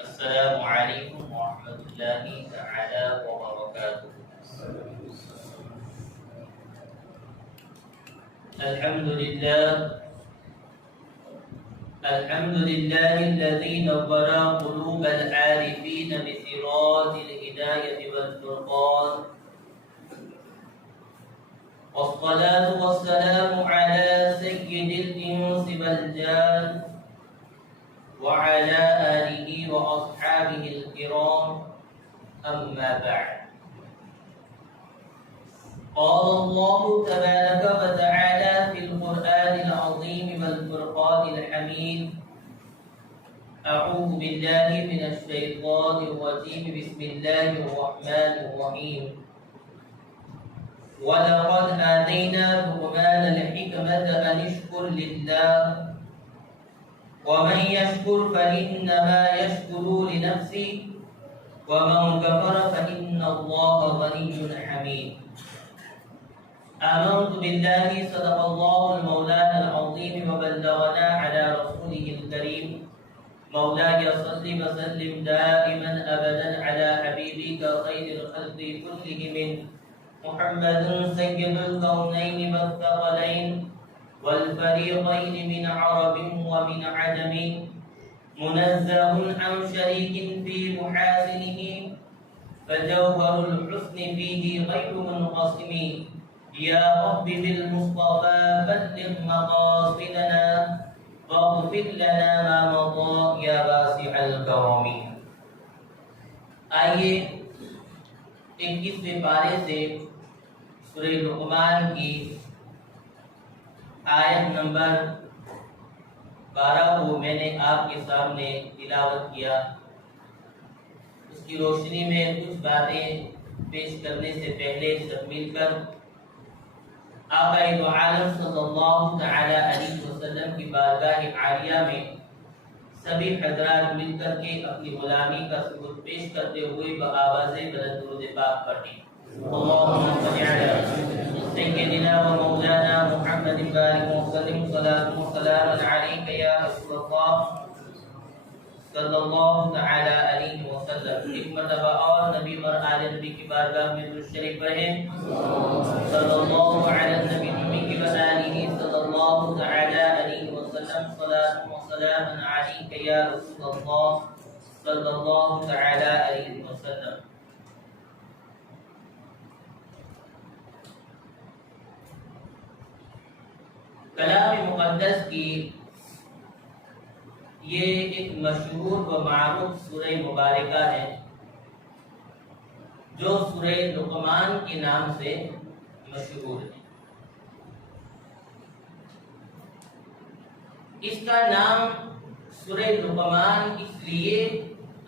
السلام علیکم ورحمۃ اللہ تعالی وبرکاتہ۔ الحمد لله الذي نور قلوب العارفين بسراج الهداية والفرقان، والصلاة والسلام على سيد الإنس والجان وعلى آله وأصحابه الكرام، أما بعد، قال الله تبارك وتعالى في القرآن العظيم والفرقان الحميد: أعوذ بالله من الشيطان الرجيم، بسم الله الرحمن الرحيم. ولقد آتينا لقمان الحكمة أن اشكر لله ومن يشكر فإنما يشكر لنفسه ومن كفر فإن الله غني حميد. آمنت بالله، صدق الله المولانا العظيم وبلغنا على رسوله الكريم. مولاي صل وسلم دائما أبدا على حبيبك خير الخلق كلهم محمد سيد الكونين والثقلين والفريقين من عرب ومن عجم، منزه عن شريك في محاسنه فجوهر الحسن فيه غير منقسم. يا رب بالمصطفى بلغ مقاصدنا واغفر لنا ما مضى يا واسع الكرم. آئیے 21ویں پارے سے سورہ لقمان کی آیت نمبر 12 کو میں نے آپ کے سامنے تلاوت کیا. اس کی روشنی میں کچھ باتیں پیش کرنے سے پہلے سب مل کر آقا دو عالم صلی اللہ تعالی علیہ وسلم کی بارگاہ عالیہ میں سبھی حضرات مل کر کے اپنی غلامی کا ثبوت پیش کرتے ہوئے بآواز بلند درود پاک پڑھیں. اللهم صل على سيدنا ومولانا محمد بارك وسلم صلاة وسلاما عليك يا رسول الله صلی اللہ تعالی علیہ وسلم. ایک مرتبہ اور نبی اور آل نبی کی بارگاہ میں درود شریف پڑھیں. صلی اللہ علی النبی کی وآلہ صلی اللہ تعالی علیہ وسلم صلاة وسلاما عليك يا رسول الله صلی اللہ تعالی علیہ وسلم. کلام مقدس کی یہ ایک مشہور و معروف سورہ مبارکہ ہے جو سورہ لقمان کے نام سے مشہور ہے. اس کا نام سورہ لقمان اس لیے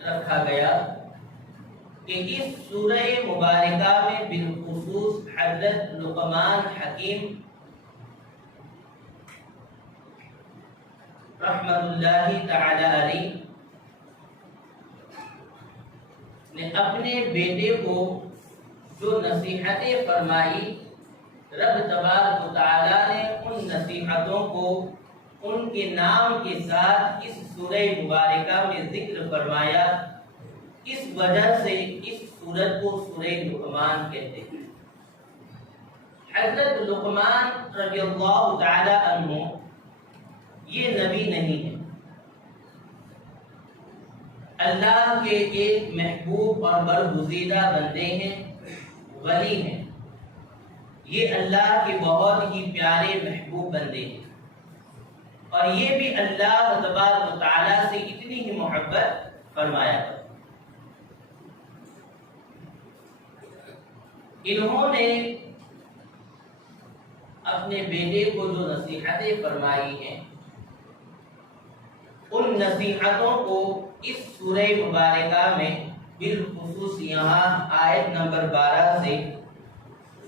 رکھا گیا کہ اس سورہ مبارکہ میں بالخصوص حضرت لقمان حکیم رحمت اللہ تعالی علیہ نے اپنے بیٹے کو جو نصیحتیں فرمائی، رب تبارک و تعالی نے ان نصیحتوں کو ان کے نام کے ساتھ اس سورہ مبارکہ میں ذکر فرمایا. اس وجہ سے اس سورت کو سورہ لقمان کہتے ہیں. حضرت لقمان رضی اللہ تعالی عنہ یہ نبی نہیں ہے، اللہ کے ایک محبوب اور برگزیدہ بندے ہیں، ولی ہیں. یہ اللہ کے بہت ہی پیارے محبوب بندے ہیں اور یہ بھی اللہ تبارک و تعالی سے اتنی ہی محبت فرمایا. انہوں نے اپنے بیٹے کو جو نصیحتیں فرمائی ہیں ان نصیحتوں کو اس سورہ مبارکہ میں بالخصوص یہاں آیت نمبر 12 سے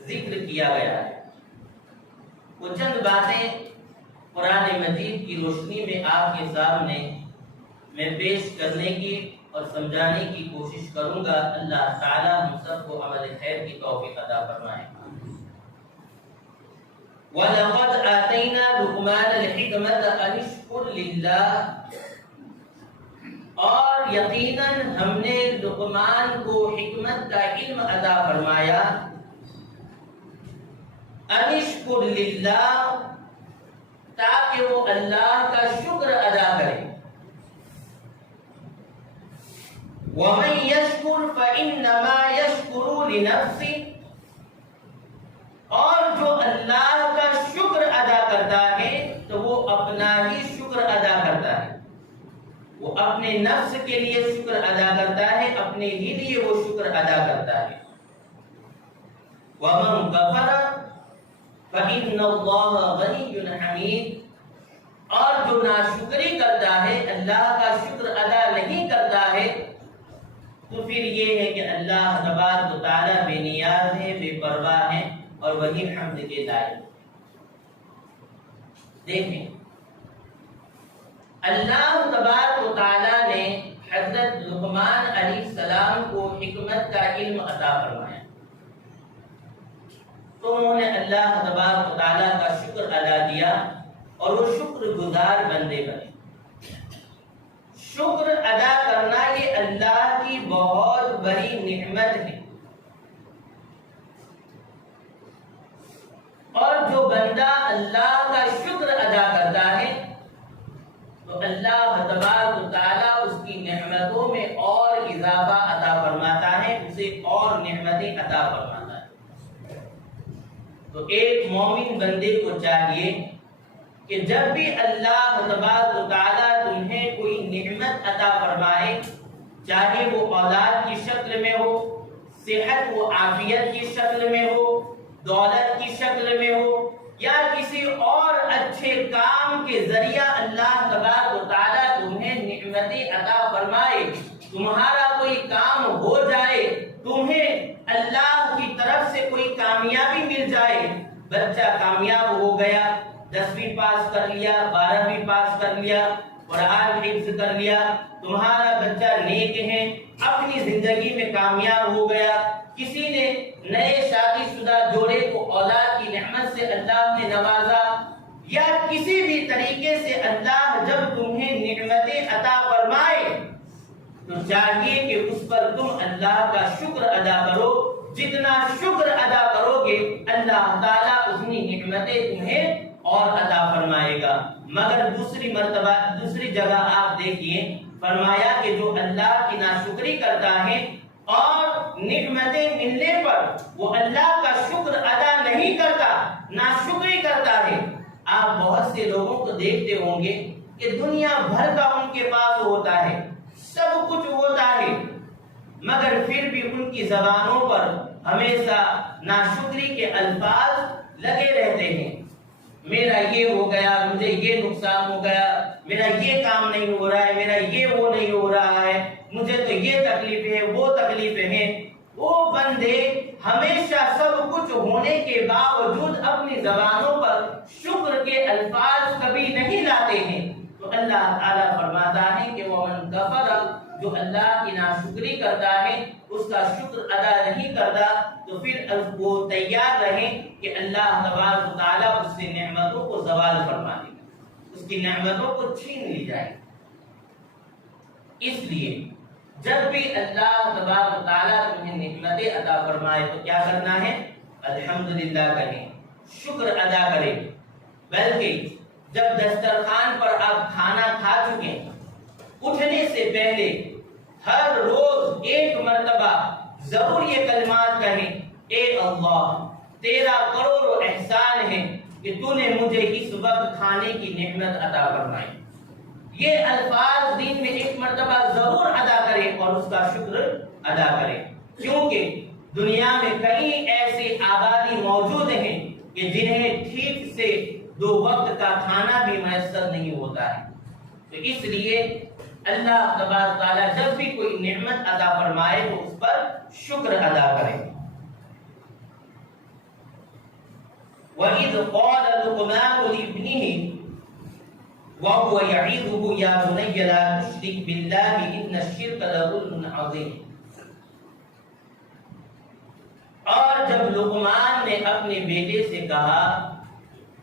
ذکر کیا گیا ہے. وہ چند باتیں قرآن مجید کی روشنی میں آپ کے سامنے میں پیش کرنے کی اور سمجھانے کی کوشش کروں گا. اللہ تعالی ہم سب کو عمل خیر کی توفیق عطا فرمائے. وَلَقَدْ آتَيْنَا لُقْمَانَ الْحِكْمَةَ أَنِ اشْكُرْ لِلَّهِ اور یقیناً ہم نے لقمان کو حکمت کا علم عطا فرمایا انشکر للہ، تاکہ وہ اللہ کا شکر ادا کرے. وَمَن يَشْكُرْ فَإِنَّمَا يَشْكُرُ لِنَفْسِهِ، اور جو اللہ کا شکر ادا کرتا ہے تو وہ اپنا ہی شکر ادا کرتا ہے، وہ اپنے نفس کے لیے شکر ادا کرتا ہے، اپنے ہی لیے وہ شکر ادا کرتا ہے. وَمَن كَفَرَ فَإِنَّ اللَّهَ غَنِيٌّ حَمِيدٌ، اور جو ناشکری کرتا ہے، اللہ کا شکر ادا نہیں کرتا ہے، تو پھر یہ ہے کہ اللہ تبارک و تعالیٰ بے نیاز ہے، بے پرواہ ہے، اور وہی حمد کے لائق. دیکھیں اللہ تبارک و تعالیٰ نے حضرت لقمان علیہ السلام کو حکمت کا علم عطا فرمایا، تو انہوں نے اللہ تبارک و تعالیٰ کا شکر ادا کیا اور وہ شکر گزار بندے بنے. شکر ادا کرنا یہ اللہ کی بہت بڑی نعمت ہے، اور جو بندہ اللہ کا شکر ادا کرتا ہے تو اللہ تبارک و تعالیٰ اس کی نعمتوں میں اور اضافہ عطا فرماتا ہے، اسے اور نعمتیں عطا فرماتا ہے. تو ایک مومن بندے کو چاہیے کہ جب بھی اللہ تبارک و تعالیٰ تمہیں کوئی نعمت عطا فرمائے، چاہے وہ اولاد کی شکل میں ہو، صحت و عافیت کی شکل میں ہو، دولت کی شکل میں ہو، یا کسی اور اچھے کام کے ذریعہ اللہ تبارک و تعالیٰ تمہیں نعمتیں عطا فرمائے، تمہارا کوئی کام ہو جائے، تمہیں اللہ کی طرف سے کوئی کامیابی مل جائے، بچہ کامیاب ہو گیا، 10ویں پاس کر لیا، 12ویں پاس کر لیا، قرآن حفظ کر لیا، تمہارا بچہ نیک ہے، اپنی زندگی میں کامیاب ہو گیا، کسی نے نئے شادی شدہ جوڑے کو اولاد کی نعمت سے اللہ نے نوازا، یا کسی بھی طریقے سے اللہ جب تمہیں نعمتیں عطا فرمائے تو چاہیے کہ اس پر تم اللہ کا شکر ادا کرو. جتنا شکر ادا کرو گے اللہ تعالیٰ اتنی نعمتیں تمہیں اور عطا فرمائے گا. مگر دوسری جگہ آپ دیکھیے، فرمایا کہ جو اللہ کی ناشکری کرتا ہے اور نعمتیں ملنے پر وہ اللہ کا شکر ادا نہیں کرتا، ناشکری کرتا ہے. آپ بہت سے لوگوں کو دیکھتے ہوں گے کہ دنیا بھر کا ان کے پاس ہوتا ہے، سب کچھ ہوتا ہے، مگر پھر بھی ان کی زبانوں پر ہمیشہ ناشکری کے الفاظ لگے رہتے ہیں. میرا یہ ہو گیا، مجھے یہ نقصان ہو گیا، میرا یہ کام نہیں ہو رہا ہے، میرا یہ وہ نہیں ہو رہا ہے، مجھے تو یہ تکلیف ہے، وہ تکلیفیں ہیں. وہ بندے ہمیشہ سب کچھ ہونے کے باوجود اپنی زبانوں پر شکر کے الفاظ کبھی نہیں لاتے ہیں. تو اللہ تعالیٰ فرماتا ہے کہ وَمَن كَفَرَ، جو اللہ کی ناشکری کرتا ہے، اس کا شکر ادا نہیں کرتا، تو پھر وہ تیار رہیں کہ اللہ تبارک و تعالیٰ اس سے نعمتوں کو زوال فرما دے گا، اس کی نعمتوں کو چھین لی جائے. اس لیے جب بھی اللہ تبارک و تعالیٰ تمہیں نعمتیں عطا فرمائے تو کیا کرنا ہے؟ الحمدللہ کہیں، شکر ادا کریں. بلکہ جب دسترخوان پر آپ کھانا کھا چکے، اٹھنے سے پہلے ہر روز ایک مرتبہ ضرور یہ کلمات کہیں، اے اللہ تیرا کروڑوں احسان ہے کہ تو نے مجھے اس وقت کھانے کی نعمت عطا فرمائی. یہ الفاظ دن میں ایک مرتبہ ضرور ادا کریں اور اس کا شکر ادا کریں، کیونکہ دنیا میں کئی ایسی آبادی موجود ہیں کہ جنہیں ٹھیک سے 2 وقت کا کھانا بھی میسر نہیں ہوتا ہے. تو اس لیے اللہ تبارک تعالیٰ جب بھی کوئی نعمت عطا فرمائے تو اس پر شکر ادا کریں. وَإِذْ قَالَ لُقْمَانُ لِابْنِهِ وَهُوَ يَعِظُهُ يَا بُنَيَّ لَا تُشْرِكْ بِاللَّهِ إِنَّ الشِّرْكَ لَظُلْمٌ عَظِيمٌ. اور جب لقمان نے اپنے بیٹے سے کہا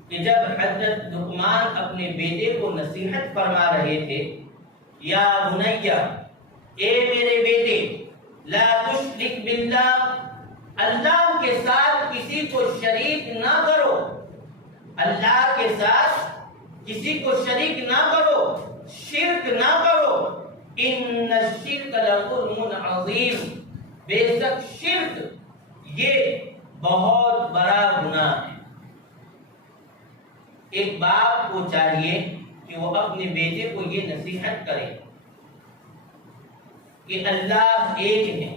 کہ جب حضرت لقمان اپنے بیٹے کو نصیحت فرما رہے تھے یا بنیا، اے میرے بیٹے، لا تشرک باللہ، اللہ کے ساتھ کسی کو شریک نہ کرو، اللہ کے ساتھ کسی کو شریک نہ کرو، شرک نہ کرو، ان الشرک لظلم عظیم، بے شک شرک یہ بہت بڑا گناہ ہے۔ ایک باپ کو چاہیے کہ وہ اپنے بیٹے کو یہ نصیحت کرے کہ اللہ ایک ہے،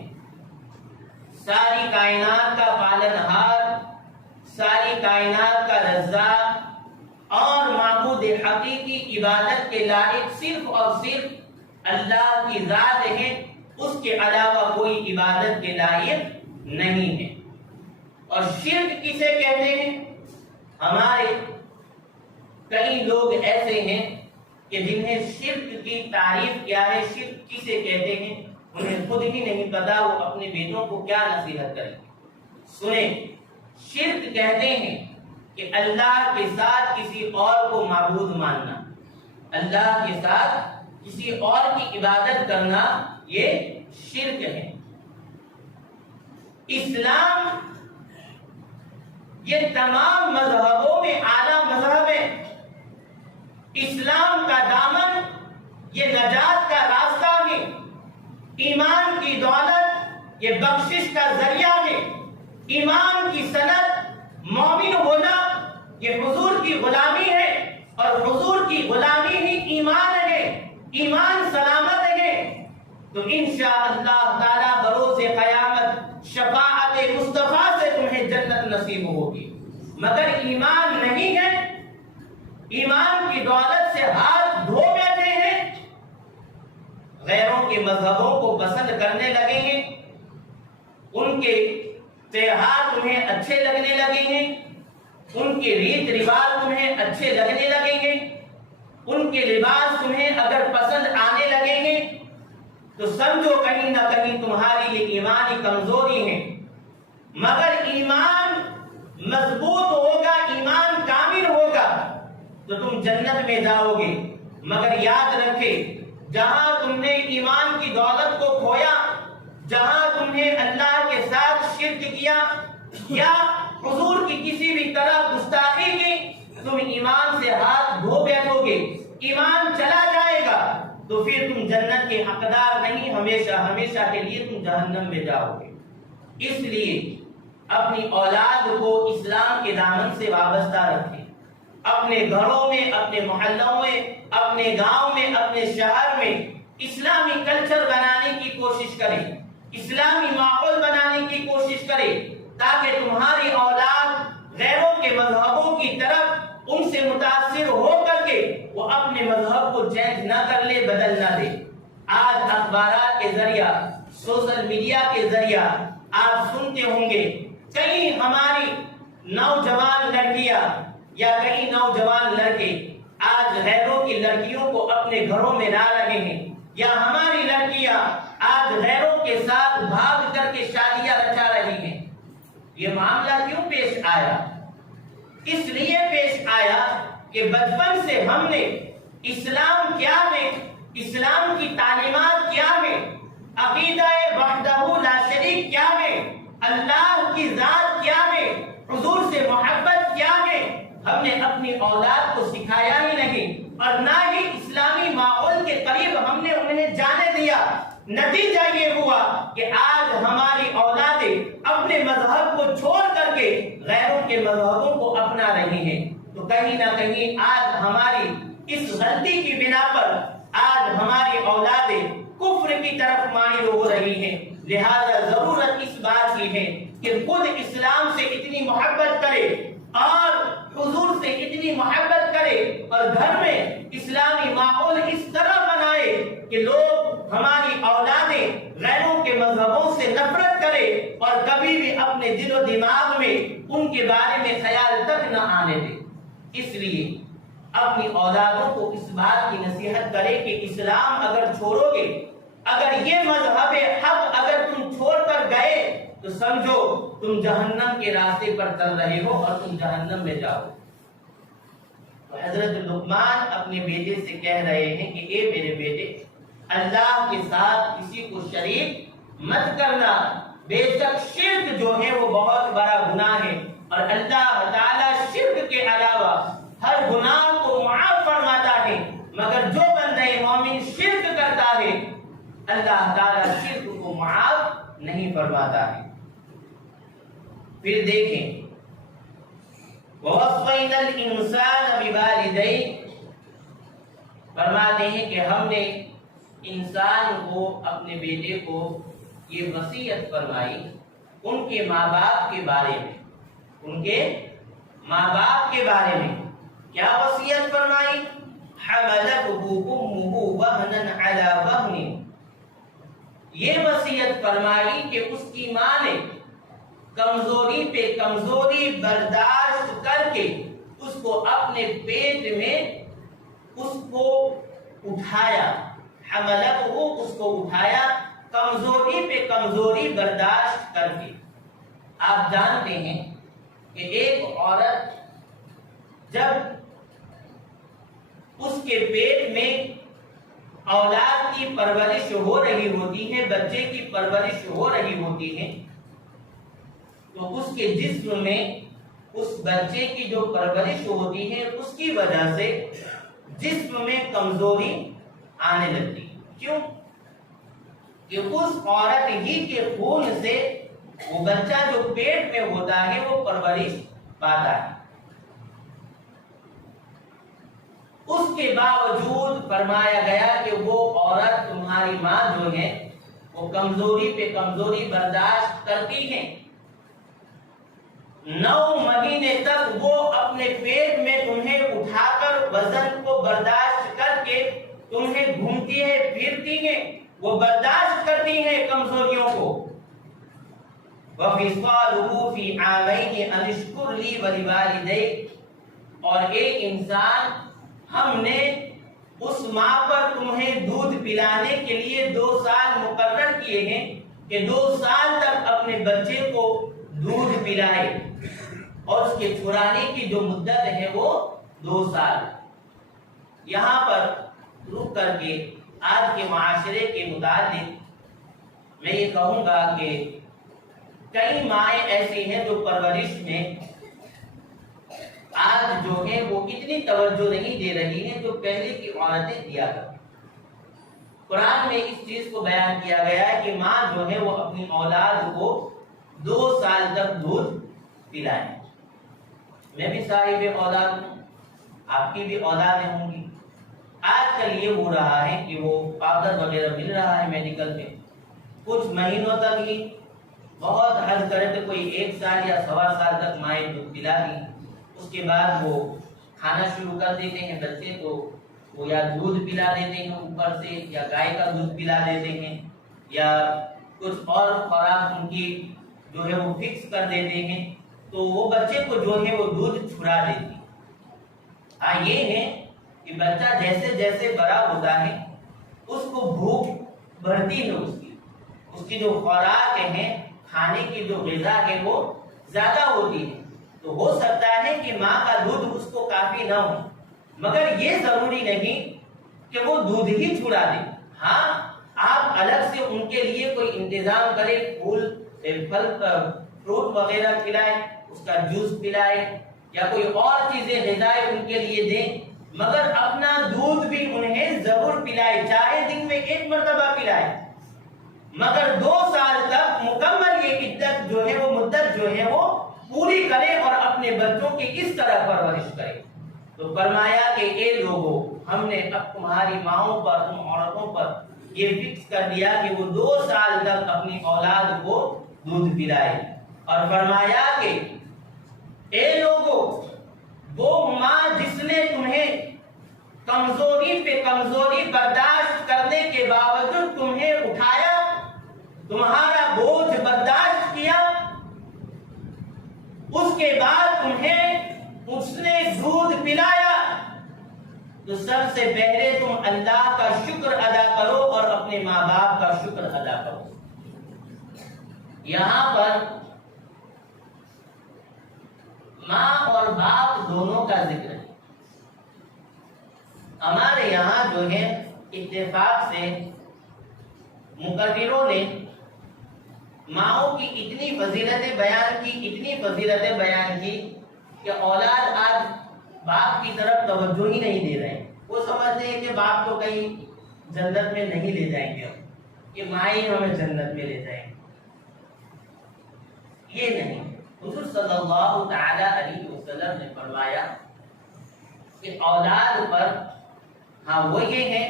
ساری کائنات کا پالنہار، ساری کائنات کا رزاق اور معبود حقیقی، عبادت کے لائق صرف اور صرف اللہ کی ذات ہے، اس کے علاوہ کوئی عبادت کے لائق نہیں ہے۔ اور شرک کسے کہتے ہیں؟ ہمارے کئی لوگ ایسے ہیں کہ جنہیں شرک کی تعریف کیا ہے، شرک کسے کہتے ہیں، انہیں خود ہی نہیں پتا وہ اپنے بیٹوں کو کیا نصیحت کریں۔ سنیں، شرک کہتے ہیں کہ اللہ کے ساتھ کسی اور کو معبود ماننا، اللہ کے ساتھ کسی اور کی عبادت کرنا، یہ شرک ہے۔ اسلام یہ تمام مذہبوں میں اعلیٰ مذہب ہے۔ اسلام کا دامن یہ نجات کا راستہ ہے، ایمان کی دولت یہ بخشش کا ذریعہ ہے، ایمان کی سند مومن ہونا یہ حضور کی غلامی ہے، اور حضور کی غلامی ہی ایمان ہے، ایمان سلامت ہے۔ تو انشاءاللہ تعالی بروز قیامت شفاعت مصطفیٰ سے تمہیں جنت نصیب ہوگی۔ مگر ایمان نہیں ہے، ایمان کی دولت سے ہاتھ دھو بیٹھے ہیں، غیروں کے مذہبوں کو پسند کرنے لگے ہیں، ان کے تہوار تمہیں اچھے لگنے لگے ہیں، ان کے ریت رواج تمہیں اچھے لگنے لگے ہیں، ان کے لباس تمہیں اگر پسند آنے لگے ہیں تو سمجھو کہیں نہ کہیں تمہاری یہ ایمانی کمزوری ہے۔ مگر ایمان مضبوط ہوگا، ایمان کامل ہوگا تو تم جنت میں جاؤ گے۔ مگر یاد رکھے، جہاں تم نے ایمان کی دولت کو کھویا، جہاں تم نے اللہ کے ساتھ شرک کیا یا حضور کی کسی بھی طرح گستاخی کی، تم ایمان سے ہاتھ دھو بیٹھو گے، ایمان چلا جائے گا تو پھر تم جنت کے حقدار نہیں، ہمیشہ ہمیشہ کے لیے تم جہنم میں جاؤ گے۔ اس لیے اپنی اولاد کو اسلام کے دامن سے وابستہ رکھیں، اپنے گھروں میں، اپنے محلوں میں، اپنے گاؤں میں، اپنے شہر میں اسلامی کلچر بنانے کی کوشش کریں، اسلامی ماحول بنانے کی کوشش کریں، تاکہ تمہاری اولاد غیروں کے مذہبوں کی طرف ان سے متاثر ہو کر کے وہ اپنے مذہب کو چینج نہ کر لے، بدل نہ دے۔ آج اخبارات کے ذریعہ، سوشل میڈیا کے ذریعہ آپ سنتے ہوں گے کئی ہماری نوجوان لڑکیاں یا کئی نوجوان لڑکے آج غیروں کی لڑکیوں کو اپنے گھروں میں لا رہے ہیں، یا ہماری لڑکیاں آج غیروں کے ساتھ بھاگ کر کے شادیاں رچا رہی ہیں۔ یہ معاملہ کیوں پیش آیا؟ اس لیے پیش آیا کہ بچپن سے ہم نے اسلام کیا ہے، اسلام کی تعلیمات کیا ہے، عقیدہ وحدہ لا شریک کیا ہے، اللہ کی ذات کیا ہے، حضور سے محبت کیا ہے، ہم نے اپنی اولاد کو سکھایا ہی نہیں، اور نہ ہی اسلامی ماحول کے قریب ہم نے انہیں جانے دیا۔ نتیجہ یہ ہوا کہ آج ہماری اولادیں اپنے مذہب کو چھوڑ کر کے غیروں کے مذہبوں کو اپنا رہی ہیں۔ تو کہیں نہ کہیں آج ہماری اس غلطی کی بنا پر آج ہماری اولادیں کفر کی طرف مائل ہو رہی ہیں۔ لہذا ضرورت اس بات کی ہے کہ خود اسلام سے اتنی محبت کرے اور حضور سے اتنی محبت کرے، اور گھر میں اسلامی ماحول اس طرح بنائے کہ لوگ، ہماری اولادیں غیروں کے مذہبوں سے نفرت کرے اور کبھی بھی اپنے دل و دماغ میں ان کے بارے میں خیال تک نہ آنے دے۔ اس لیے اپنی اولادوں کو اس بات کی نصیحت کرے کہ اسلام اگر چھوڑو گے، اگر یہ مذہب حق اگر تم چھوڑ کر گئے تو سمجھو تم جہنم کے راستے پر چل رہے ہو اور تم جہنم میں جاؤ۔ تو حضرت لقمان اپنے بیٹے سے کہہ رہے ہیں کہ اے میرے بیٹے، اللہ کے ساتھ کسی کو شریک مت کرنا۔ بے شک شرک جو ہے وہ بہت بڑا گناہ ہے، اور اللہ تعالیٰ شرک کے علاوہ ہر گناہ کو معاف فرماتا ہے، مگر جو بندہ مومن شرک کرتا ہے اللہ تعالیٰ شرک کو معاف نہیں فرماتا ہے۔ پھر دیکھیں وَوَصَّيْنَا الْإِنسَانَ بِوَالِدَيْهِ، فرماتے ہیں کہ ہم نے انسان کو، اپنے بیٹے کو یہ وصیت فرمائی ان کے ماں باپ کے بارے میں، ان کے ماں باپ کے بارے میں کیا وصیت فرمائی؟ حَمَلَتْهُ أُمُّهُ وَهْنًا عَلَى وَهْنٍ، یہ وصیت فرمائی کہ اس کی ماں نے کمزوری پہ کمزوری برداشت کر کے اس کو اپنے پیٹ میں اس کو اٹھایا، حملتہ اس کو اٹھایا، کمزوری پہ کمزوری برداشت کر کے۔ آپ جانتے ہیں کہ ایک عورت جب اس کے پیٹ میں اولاد کی پرورش ہو رہی ہوتی ہے، بچے کی پرورش ہو رہی ہوتی ہے، تو اس کے جسم میں اس بچے کی جو پرورش ہوتی ہے اس کی وجہ سے جسم میں کمزوری آنے لگتی ہے۔ کیوں؟ کہ اس عورت ہی کے خون سے وہ بچہ جو پیٹ میں ہوتا ہے وہ پرورش پاتا ہے۔ اس کے باوجود فرمایا گیا کہ وہ عورت، تمہاری ماں جو ہے وہ کمزوری پہ کمزوری برداشت کرتی ہے، 9 مہینے تک وہ اپنے پیٹ میں تمہیں اٹھا کر وزن کو برداشت کر کے تمہیں گھومتی ہے، پھرتی ہے، وہ برداشت کرتی ہے کمزوریوں کو۔ وَفِصَالُهُ فِي عَامَيْنِ أَنِ اشْكُرْ لِي وَلِوَالِدَيْكَ، اور ایک انسان، ہم نے اس ماں پر تمہیں دودھ پلانے کے لیے 2 سال مقرر کیے ہیں کہ 2 سال تک اپنے بچے کو دودھ پلائے، اور اس کے چھڑانے کی جو مدت ہے وہ 2 سال۔ یہاں پر رک کر کے آج کے معاشرے کے متعلق میں یہ کہوں گا کہ کئی مائیں ایسی ہیں جو پرورش میں آج جو ہے وہ اتنی توجہ نہیں دے رہی ہیں جو پہلے کی عورتیں دیا کرتی۔ قرآن میں اس چیز کو بیان کیا گیا ہے کہ ماں جو ہے وہ اپنی اولاد کو 2 سال تک دودھ پلائے۔ میں بھی صاحب اولاد ہوں، آپ کی بھی اولادیں ہوں گی۔ آج کل یہ ہو رہا ہے کہ وہ پاؤڈر وغیرہ مل رہا ہے میڈیکل میں، کچھ مہینوں تک ہی بہت حد کرے تو کوئی 1 سال یا 1.25 سال تک مائیں دودھ پلاتی، اس کے بعد وہ کھانا شروع کر دیتے ہیں بچے کو، وہ یا دودھ پلا دیتے ہیں اوپر سے، یا گائے کا دودھ پلا دیتے ہیں، یا کچھ اور خوراک ان کی جو ہے وہ فکس کر دیتے ہیں، تو وہ بچے کو جو ہے وہ دودھ چھڑا دیتی۔ یہ ہے کہ بچہ جیسے جیسے بڑا ہوتا ہے اس کو بھوک بڑھتی ہے، اس کی جو خوراک ہے، کھانے کی جو غذا ہے وہ زیادہ ہوتی ہے، تو ہو سکتا ہے کہ ماں کا دودھ اس کو کافی نہ ہو، مگر یہ ضروری نہیں کہ وہ دودھ ہی چھڑا دے۔ ہاں، آپ الگ سے ان کے لیے کوئی انتظام کریں، پھل فروٹ وغیرہ کھلائیں، اس کا جوس پلائیں، یا کوئی اور چیزیں غذائیں ان کے لیے دیں، مگر اپنا دودھ بھی انہیں ضرور پلائے، چاہے دن میں 1 مرتبہ پلائے، مگر 2 سال تک مکمل یہ عدت جو ہے وہ مدت جو ہے وہ پوری کرے اور اپنے بچوں کی اس طرح پرورش کرے۔ تو فرمایا کہ اے لوگوں، ہم نے اب تمہاری ماؤں پر، تم عورتوں پر یہ فکس کر دیا کہ وہ 2 سال تک اپنی اولاد کو دودھ پلائے، اور فرمایا کہ اے لوگوں، وہ ماں جس نے تمہیں کمزوری پہ کمزوری برداشت کرنے کے باوجود تمہیں اٹھایا، تمہارا بوجھ برداشت کیا، اس کے بعد تمہیں اس نے دودھ پلایا، تو سب سے پہلے تم اللہ کا شکر ادا کرو اور اپنے ماں باپ کا شکر ادا کرو۔ یہاں پر ماں اور باپ دونوں کا ذکر ہے۔ ہمارے یہاں جو ہے اتفاق سے مقرروں نے ماؤں کی اتنی فضیلتیں بیان کی کہ اولاد آج باپ کی طرف توجہ ہی نہیں دے رہے ہیں. وہ سمجھتے ہیں کہ باپ تو کہیں جنت میں نہیں لے جائیں گے، کہ ماں ہی ہمیں جنت میں لے جائیں گے. یہ نہیں. حضور صلی اللہ تعالی علیہ وسلم نے فرمایا کہ اولاد پر ہاں وہ یہ ہے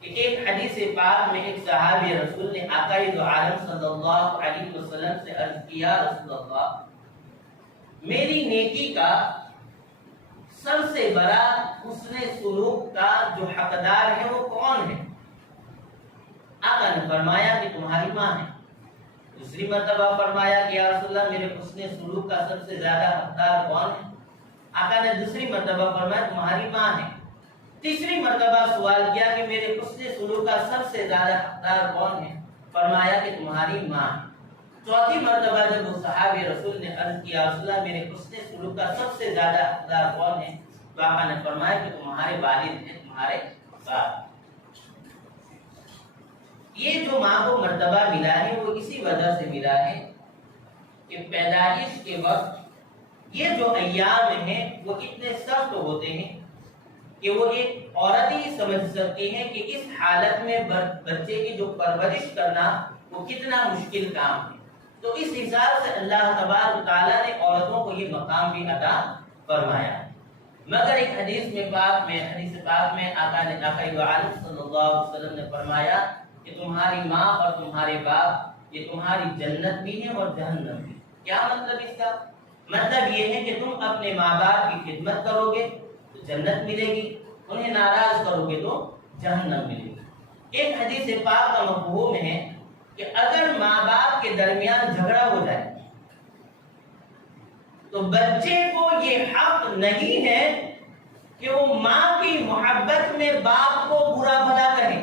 کہ ایک حدیث پاک میں ایک صحابی رسول نے آقا دو عالم صلی اللہ علیہ وسلم سے عرض کیا، رسول اللہ میری نیکی کا سب سے بڑا حسن سلوک کا جو حقدار ہے وہ کون ہے؟ آقا نے فرمایا کہ تمہاری ماں ہے. دوسری مرتبہ فرمایا کہ یا رسول اللہ میرے حسن سلوک کا سب سے زیادہ حقدار کون ہے؟ آقا نے دوسری مرتبہ فرمایا تمہاری ماں ہے. تیسری مرتبہ سوال کیا کہ میرے حسن سلوک کا سب سے زیادہ حقدار کون ہے؟ فرمایا کہ تمہاری ماں ہے. چوتھی مرتبہ جب وہ صحابی رسول نے عرض کیا رسول اللہ میرے حسن سلوک کا سب سے زیادہ حقدار کون ہے؟ تو آقا نے فرمایا کہ تمہارے والد ہیں، تمہارے باپ. یہ جو ماں کو مرتبہ ملا ہے وہ اسی وجہ سے ملا ہے کہ پیدائش کے وقت یہ جو ایام ہیں وہ اتنے سخت ہوتے ہیں کہ وہ ایک عورت ہی سمجھ سکتی ہے کہ اس حالت میں بچے کی جو پرورش کرنا وہ کتنا مشکل کام ہے. تو اس حساب سے اللہ تبارک و تعالیٰ نے عورتوں کو یہ مقام بھی عطا فرمایا. مگر ایک حدیث پاک میں آقا دو عالم صلی اللہ علیہ وسلم نے فرمایا کہ تمہاری ماں اور تمہارے باپ یہ تمہاری جنت بھی ہے اور جہنم بھی. کیا مطلب اس کا؟ مطلب یہ ہے کہ تم اپنے ماں باپ کی خدمت کرو گے تو جنت ملے گی، انہیں ناراض کرو گے تو جہنم ملے گی. ایک حدیث پاک کا مفہوم ہے کہ اگر ماں باپ کے درمیان جھگڑا ہو جائے تو بچے کو یہ حق نہیں ہے کہ وہ ماں کی محبت میں باپ کو برا بھلا کہے.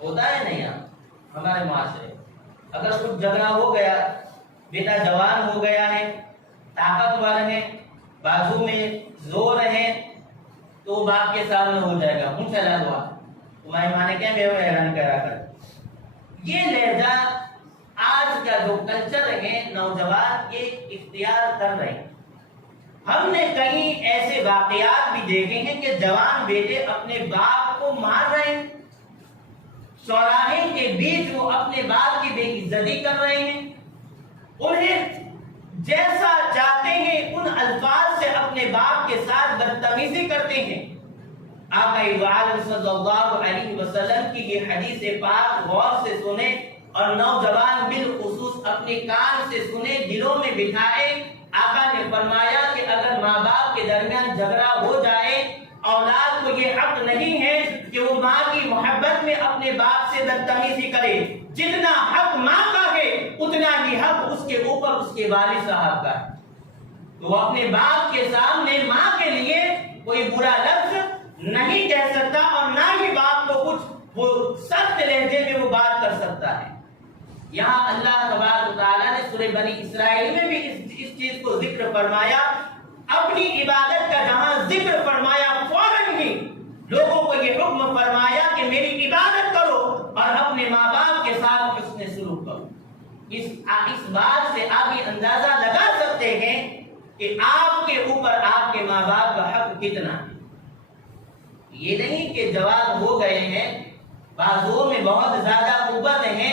ہوتا ہے نہیں ہمارے معاشرے؟ اگر کچھ جھگڑا ہو گیا، بیٹا جوان ہو گیا ہے، طاقتور ہے، بازو میں زور ہے، تو باپ کے سامنے ہو جائے گا منہ چلا دو تمہاری ماں نے کیا میرے حیران کرا کر. یہ لہجہ آج کا جو کلچر ہے نوجوان یہ اختیار کر رہے ہیں. ہم نے کئی ایسے واقعات بھی دیکھے ہیں کہ جوان بیٹے اپنے باپ کو مار رہے ہیں، چوراہے کے بیچ وہ اپنے باپ کی بے عزتی کر رہے ہیں، انہیں جیسا چاہتے ہیں ان الفاظ سے اپنے باپ کے ساتھ بدتمیزی کرتے ہیں. آقا عالم صلی اللہ علیہ وسلم کی یہ حدیث پاک غور سے سنیں اور نوجوان بالخصوص اپنے کان سے سنیں، دلوں میں بٹھائے. آقا نے فرمایا کہ اگر ماں باپ کے درمیان جھگڑا ہو جائے، اولاد کو یہ حق نہیں ہے کہ وہ ماں کی محبت میں اپنے باپ سے بدتمیزی کرے. جتنا حق ماں کا ہے اتنا ہی حق اس کے اوپر اس کے والد صاحب کا ہے. تو وہ اپنے باپ کے سامنے ماں کے لیے کوئی برا لفظ نہیں کہہ سکتا اور نہ ہی باپ کو کچھ وہ سخت لہجے میں وہ بات کر سکتا ہے. یہاں اللہ تبارک و تعالیٰ نے سورہ بنی اسرائیل میں بھی اس چیز کو ذکر فرمایا. اپنی عبادت کا جہاں ذکر فرمایا فوراً ہی لوگوں کو یہ حکم فرمایا کہ میری عبادت کرو اور اپنے ماں باپ کے ساتھ حسن سلوک کرو. اس بات سے آپ یہ اندازہ لگا سکتے ہیں کہ آپ کے اوپر آپ کے ماں باپ کا حق کتنا ہے. یہ نہیں کہ جوان ہو گئے ہیں، بازو میں بہت زیادہ قوت ہے،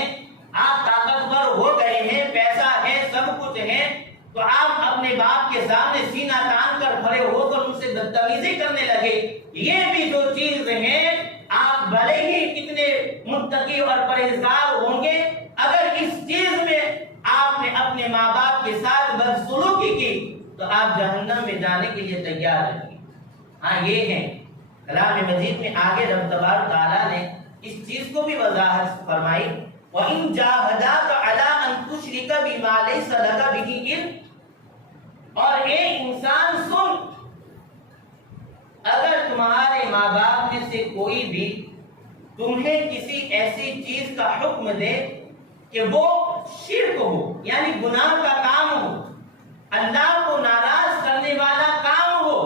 آپ طاقتور ہو گئے ہیں، پیسہ ہے، سب کچھ ہے، تو آپ اپنے باپ کے سامنے سینہ تان کر کھڑے ہو کر ان سے بدتمیزی کرنے لگے. یہ بھی جو چیز ہے، آپ بھلے ہی کتنے متقی اور پرہیزگار ہوں گے، اگر اس چیز میں آپ نے اپنے ماں باپ کے ساتھ بدسلوکی کی تو آپ جہنم میں جانے کے لیے تیار رہیں. ہاں یہ ہے کلام مجید میں آگے رب تبارک تعالیٰ نے اس چیز کو بھی وضاحت فرمائی. وَإِن جَاهَدَاكَ عَلَىٰ أَن تُشْرِكَ بِمَا لَيْسَ لَكَ بِهِ عِلْمٌ. اور اے انسان سن، اگر تمہارے ماں باپ میں سے کوئی بھی تمہیں کسی ایسی چیز کا حکم دے کہ وہ شرک ہو، یعنی گناہ کا کام ہو، اللہ کو ناراض کرنے والا کام ہو،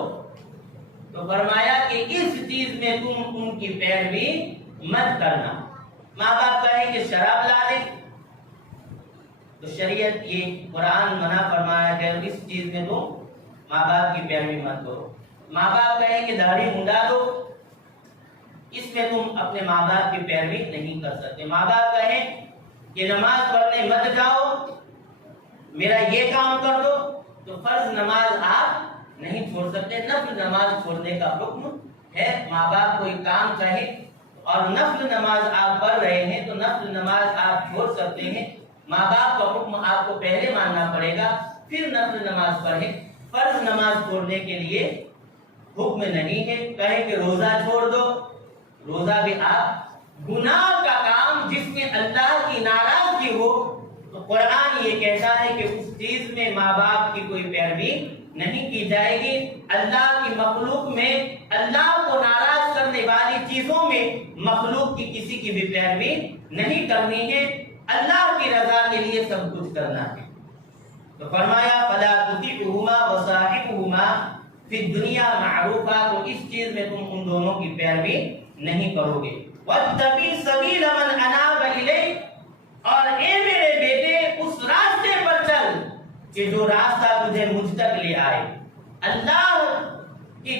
تو فرمایا کہ اس چیز میں تم ان کی پیروی مت کرنا. ماں باپ کہیں کہ شراب لا دیں تو شریعت یہ قرآن منع فرمایا کہ اس چیز میں تم ماں باپ کی پیروی مت کرو. ماں باپ کہیں کہ داڑھی منڈا دو، اس میں تم اپنے ماں باپ کی پیروی نہیں کر سکتے. ماں باپ کہیں کہ نماز پڑھنے مت جاؤ، میرا یہ کام کر دو، تو فرض نماز آپ نہیں چھوڑ سکتے. نفل نماز چھوڑنے کا حکم ہے. ماں باپ کوئی کام کہے اور نفل نماز آپ پڑھ رہے ہیں تو نفل نماز آپ چھوڑ سکتے ہیں. ماں باپ کا حکم آپ کو پہلے ماننا پڑے گا، پھر نفل نماز پڑھیں. فرض نماز چھوڑنے کے لیے حکم نہیں ہے. کہیں کہ روزہ چھوڑ دو، روزہ بھی آپ گناہ کا کام جس میں اللہ کی ناراضگی ہو تو قرآن یہ کہتا ہے کہ اس چیز میں ماں باپ کی کوئی پیروی نہیں کی جائے گی. اللہ کی مخلوق میں اللہ کو ناراض کرنے والی چیزوں میں مخلوق کی کسی کی بھی پیروی نہیں کرنی ہے. اللہ کی رضا کے لیے سب کچھ کرنا ہے. تو فرمایا فلا تطعهما وصاحبهما فی الدنیا معروفا، تو اس چیز میں تم ان دونوں کی پیروی نہیں کرو گے. واتبع سبیل من اناب الیہ، اور اے میرے بیٹے اس راستے پر چل کہ جو راستہ تجھے مجھ تک لے آئے. اللہ کی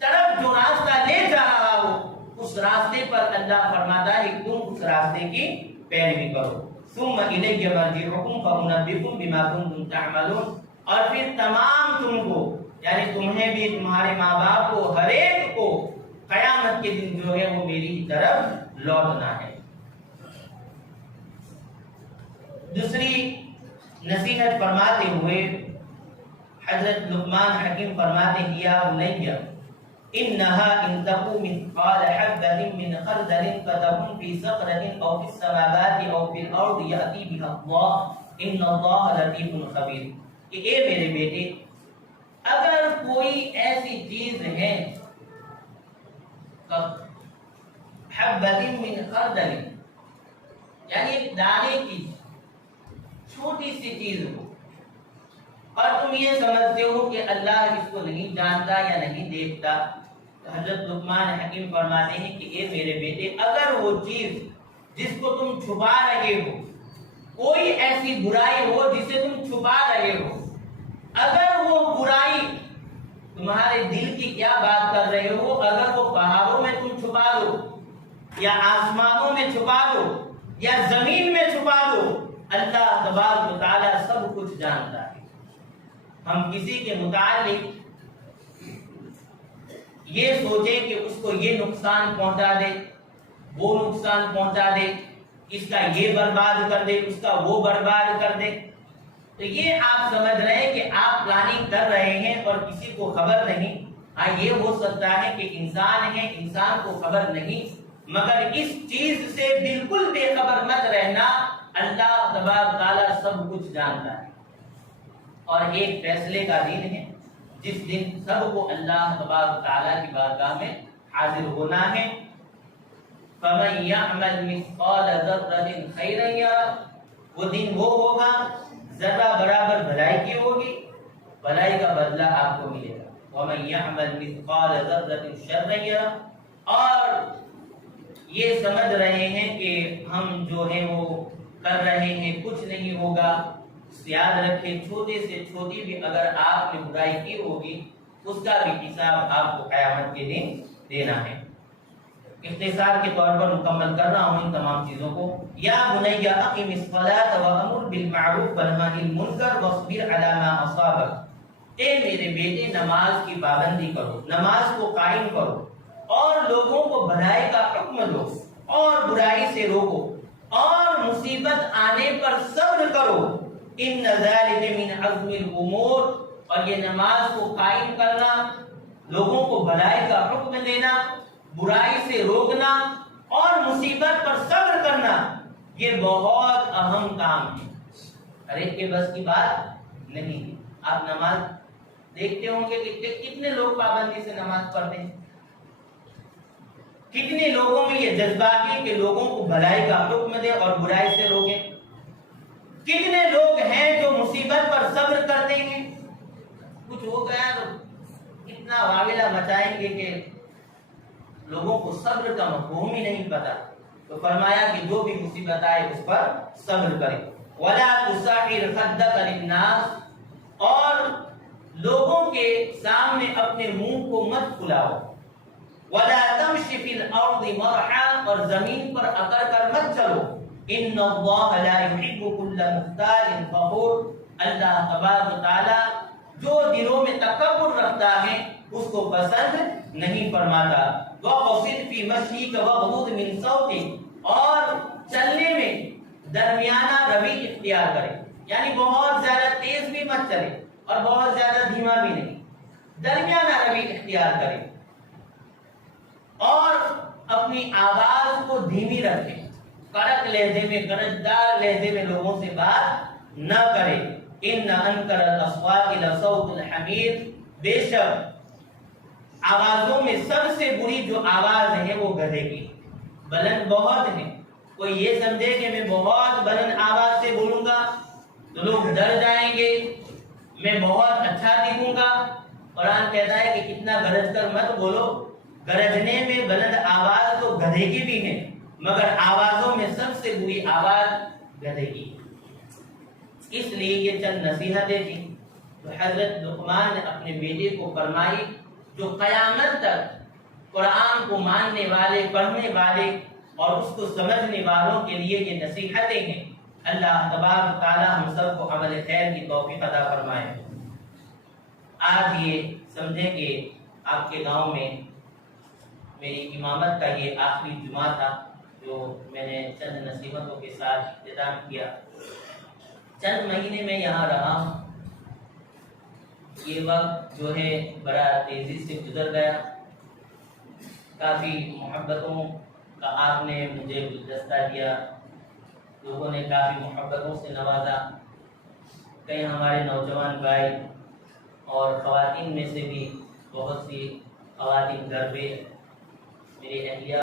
طرف جو راستہ لے جا رہا ہو اس راستے پر اللہ فرماتا ہے کہ تم اس راستے کی پیروی کرو. ثم الیہ مرجعکم فانبئکم بما کنتم تعملون، اور پھر تمام تم کو یعنی تمہیں بھی تمہارے ماں باپ کو ہر ایک کو قیامت کے دن جو ہے وہ میری طرف لوٹنا ہے. دوسری نصیحت فرماتے ہوئے حضرت لقمان حکیم فرماتے ہیں یا بنی انها ان تقو مثقال حبة من خردل فتكن في صخرة او في السماوات او في الارض يأتي بها الله ان الله لطيف خبير. کہ اے میرے بیٹے اگر کوئی ایسی چیز ہے حبة من خردل یعنی ایک دانے کی چھوٹی سی چیز ہو اور تم یہ سمجھتے ہو کہ اللہ اس کو نہیں جانتا یا نہیں دیکھتا، حضرت لقمان حکیم فرماتے ہیں کہ اے میرے بیٹے اگر وہ چیز جس کو تم چھپا رہے ہو، کوئی ایسی برائی ہو جسے تم چھپا رہے ہو، اگر وہ برائی تمہارے دل کی کیا بات کر رہے ہو، اگر وہ پہاڑوں میں تم چھپا دو یا آسمانوں میں چھپا دو یا زمین میں چھپا دو، اللہ تبارک و تعالی سب کچھ جانتا ہے. ہم کسی کے متعلق یہ سوچیں کہ اس کو یہ نقصان پہنچا دے، وہ نقصان پہنچا دے، اس کا یہ برباد کر دے، اس کا وہ برباد کر دے، تو یہ آپ سمجھ رہے ہیں کہ آپ پلاننگ کر رہے ہیں اور کسی کو خبر نہیں. ہاں یہ ہو سکتا ہے کہ انسان ہے، انسان کو خبر نہیں، مگر اس چیز سے بالکل بے خبر مت رہنا. اللہ تبارک تعالیٰ سب کچھ جانتا ہے اور ایک فیصلے کا دن ہے جس دن سب کو اللہ تبارک تعالیٰ کی بارگاہ میں حاضر ہونا ہے. فَمَن يَعْمَلْ مِثْقَالَ ذَرَّةٍ خَيْرًا يَرَهُ، وہ دن وہ ہوگا ذرہ برابر بھلائی کی ہوگی، بھلائی کا بدلہ آپ کو ملے گا. وَمَن يَعْمَلْ مِثْقَالَ ذَرَّةٍ شَرًّا يَرَهُ، اور یہ سمجھ رہے ہیں کہ ہم جو ہے وہ کر رہے ہیں کچھ نہیں ہوگا. یاد رکھیں چھوٹے سے چھوٹی بھی اگر آپ نے برائی کی ہوگی اس کا بھی حساب آپ کو قیامت کے دن دینا ہے. اختصار کے طور پر مکمل کر رہا ہوں ان تمام چیزوں کو. یا بنی اقم الصلاۃ وامر بالمعروف وانہا عن المنکر واصبر علی ما اصابک، اے میرے بیٹے نماز کی پابندی کرو، نماز کو قائم کرو اور لوگوں کو بھلائی کا حکم دو اور برائی سے روکو اور مصیبت آنے پر صبر کرو. ان ذلک من عزم الامور، اور یہ نماز کو قائم کرنا، لوگوں کو بھلائی کا حکم دینا، برائی سے روکنا اور مصیبت پر صبر کرنا، یہ بہت اہم کام ہے، ہر ایک کے بس کی بات نہیں ہے. آپ نماز دیکھتے ہوں گے کہ کتنے لوگ پابندی سے نماز پڑھتے ہیں، کتنے لوگوں میں یہ جذبات ہے کہ لوگوں کو بھلائی کا حکم دے اور برائی سے روکے، کتنے لوگ ہیں جو مصیبت پر صبر کرتے ہیں. کچھ ہو گیا تو اتنا واویلا مچائیں گے کہ لوگوں کو صبر کا مفہوم ہی نہیں پتا. تو فرمایا کہ جو بھی مصیبت آئے اس پر صبر کرے. ولا تصعر خدك للناس، اور لوگوں کے سامنے اپنے منہ کو مت پھلاؤ. ولا تمشي في الارض مرحا، اور زمین پر اکڑ کر مت چلو. ان اللہ لا يحب كل مختال فخور، اللہ تبارک و تعالی جو دلوں میں تکبر رکھتا ہے اس کو پسند نہیں فرماتا. وقصد في مشيك واغضض من صوتك، اور چلنے میں درمیانہ روی اختیار کرے، یعنی بہت زیادہ تیز بھی مت چلے اور بہت زیادہ دھیما بھی نہیں، درمیانہ روی اختیار کرے. اور اپنی آواز کو دھیمی رکھے، کڑک لہجے میں، گرجدار لہجے میں لوگوں سے بات نہ کرے. ان انکر الاصوات لصوت الحمیر، بے شک آوازوں میں سب سے بری جو آواز ہے وہ گدھے کی. بلند بہت ہے، کوئی یہ سمجھے کہ میں بہت بلند آواز سے بولوں گا تو لوگ ڈر جائیں گے، میں بہت اچھا دکھوں گا. قرآن کہتا ہے کہ اتنا گرج کر مت بولو. گرجنے میں بلند آواز تو گدھے کی بھی ہے، مگر آوازوں میں سب سے بری آواز گدھے کی. اس لیے یہ چند نصیحتیں تھیں جو حضرت لقمان نے اپنے بیٹے کو فرمائی، جو قیامت تک قرآن کو ماننے والے، پڑھنے والے اور اس کو سمجھنے والوں کے لیے یہ نصیحتیں ہیں. اللہ تبارک و تعالی ہم سب کو عمل خیر کی توفیق عطا فرمائے. آج یہ سمجھیں کہ آپ کے گاؤں میں میری امامت کا یہ آخری جمعہ تھا جو میں نے چند نصیحتوں کے ساتھ اختتام کیا. چند مہینے میں یہاں رہا ہوں. یہ وقت جو ہے بڑا تیزی سے گزر گیا. کافی محبتوں کا آپ نے مجھے گلدستہ دیا، لوگوں نے کافی محبتوں سے نوازا. کئی ہمارے نوجوان بھائی اور خواتین میں سے بھی بہت سی خواتین گھر پہ، میری اہلیہ